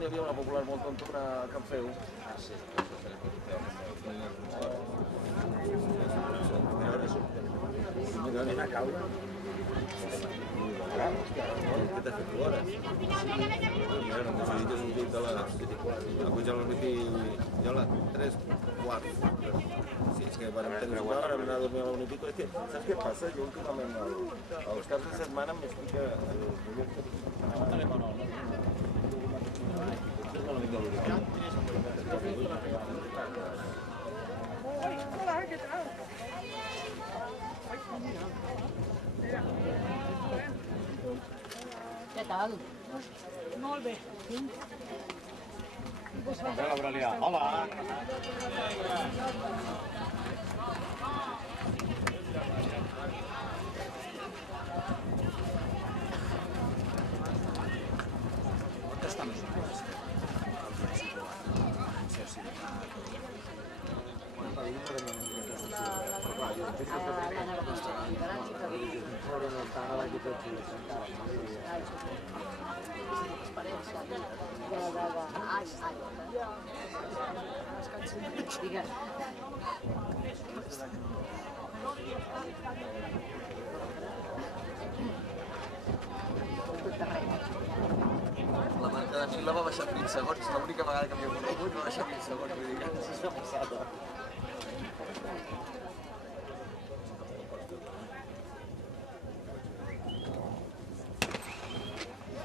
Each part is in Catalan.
hi havia una popular molt tontona a Can Feu. Ah, sí. Anem a caure. Què t'ha fet hores? Mira, no m'ha dit un dit de les 24. Avui ja les 3 quarts. Sí, és que vam tenir una hora, vam anar a dormir a la 1 i pico. És que, saps què passa? Jo últimament, els caps de setmana m'estic a... Anem a no, no? Hola, què tal? Què tal? Molt bé. Hola, Aurèlia. Hola. On està més o menys? Digues. La marca de Mila va baixar 20 segons, és l'única vegada que m'hi he conegut, va baixar 20 segons, vull dir que és una passada.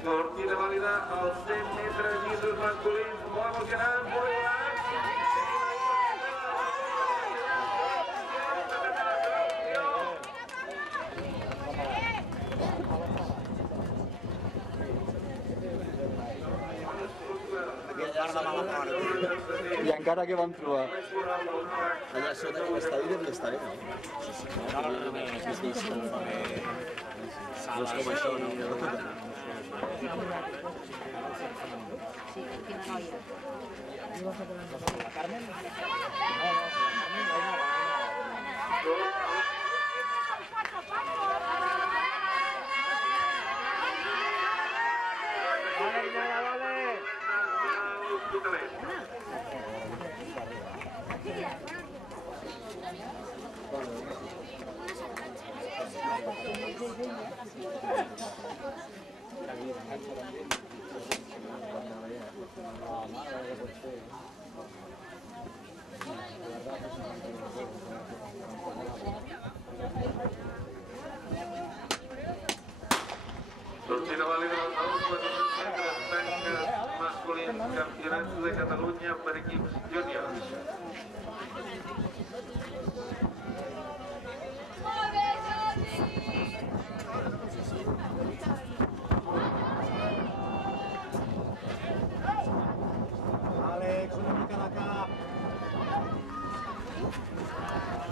Sortida vàlida als 100 metres llisos masculins, molt emocionant, molt volant. I encara que vam trobar. Allà sota l'estadi devia estar bé, no? No és com això, no? Sí, quina noia. La Carmen? Sortida vàlida als 400 metres tanques masculins, campionats de Catalunya per equips júniors. Àlex, una mica de cap.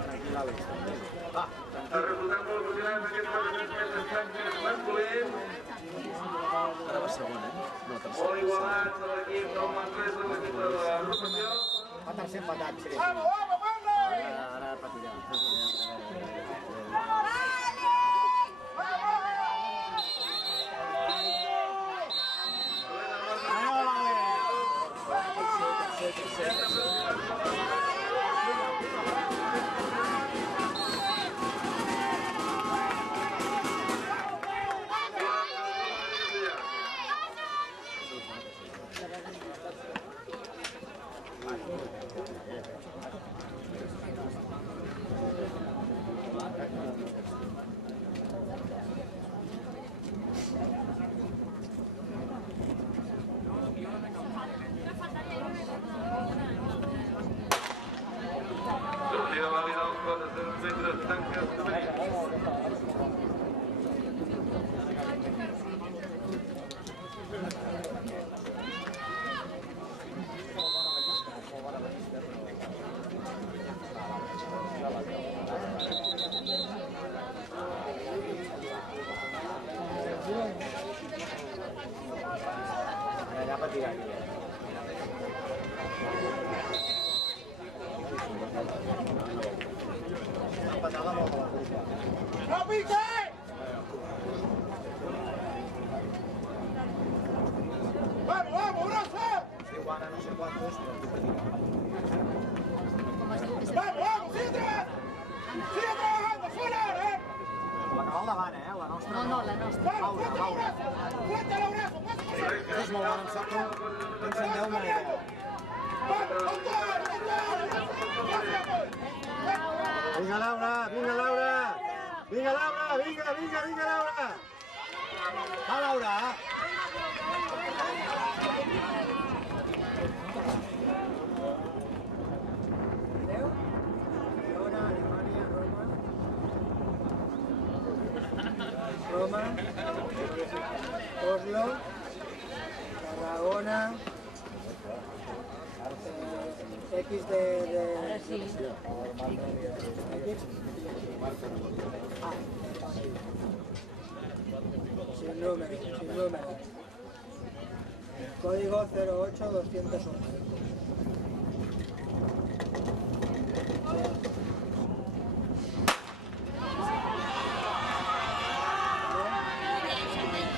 Tranquil, Àlex. Va. El resultat molt emocionant d'aquests 400 metres tanques masculins. Ara va segon, eh? No, tercer. Molt igualat de l'equip del Manresa, l'equip de l'agrupació. Va tercer empatat, sí. Ara patirà. Sortida vàlida als 400 metres tanques femenins. Allà patirà. Empatava molt a la curva. No pique! Vamos, vamos, brazo! gana no sé cuántos, pero el tipo tira. Com es diu? ¡Vamos, vamos! ¡Sigue trabajando! ¡Fuera ahora, La Cabal la gana, la nostra. No, no, la nostra. ¡Vamos, fuerte los brazos! ¡Fuerte los brazos! ¡Más posible! Això és molt bon, em sap que ens en deu molt bé. ¡Vamos, con todo! Vinga, Laura, vinga, Laura! Vinga, Laura, vinga, Laura! Va, Laura! Roma, Oslo, Tarragona, X de... Ara sí. Sin número. Código 08211.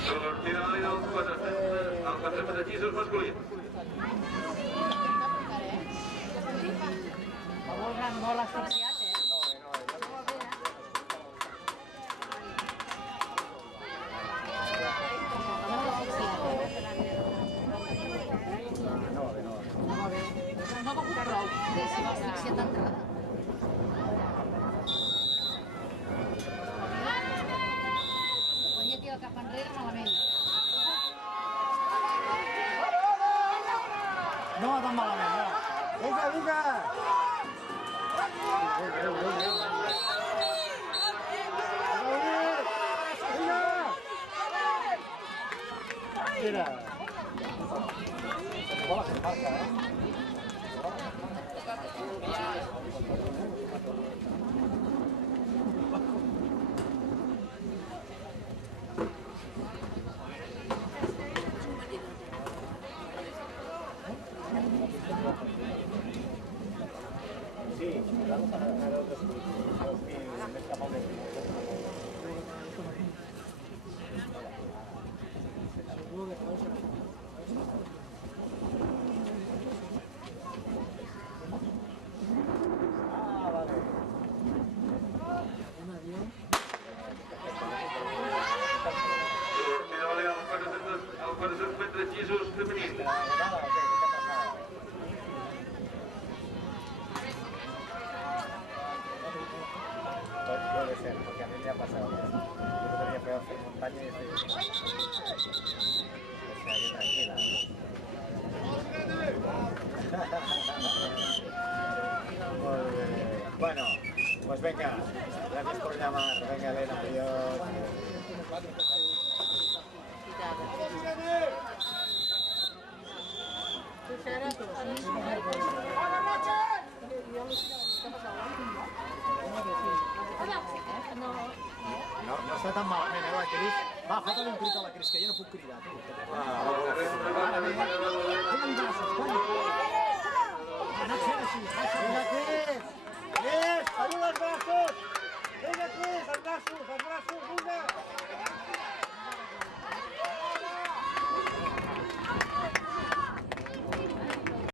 Sortida vàlida als 400 precisos masculins. Molt asfixiat, No ha begut prou. Sí, s'ha asfixiat d'entrada. Quan ja tira cap enrere, malament. No va tan malament, no. Vinga! Mira! Bola que marca, Sí, vamos a ganar otros 2.000 escapamos de Sortida vàlida als 400 metres llisos femenins. Puede ser, porque a mí me ha pasado. Yo tenía peor hacer montaña y estoy... O sea, que tranquila. Muy bien. Bueno, pues venga. Gracias por llamar. Venga, Elena, adiós. No està tan malament, la Cris. Va, fota-li un crit a la Cris, que jo no puc cridar, tu. Ara bé.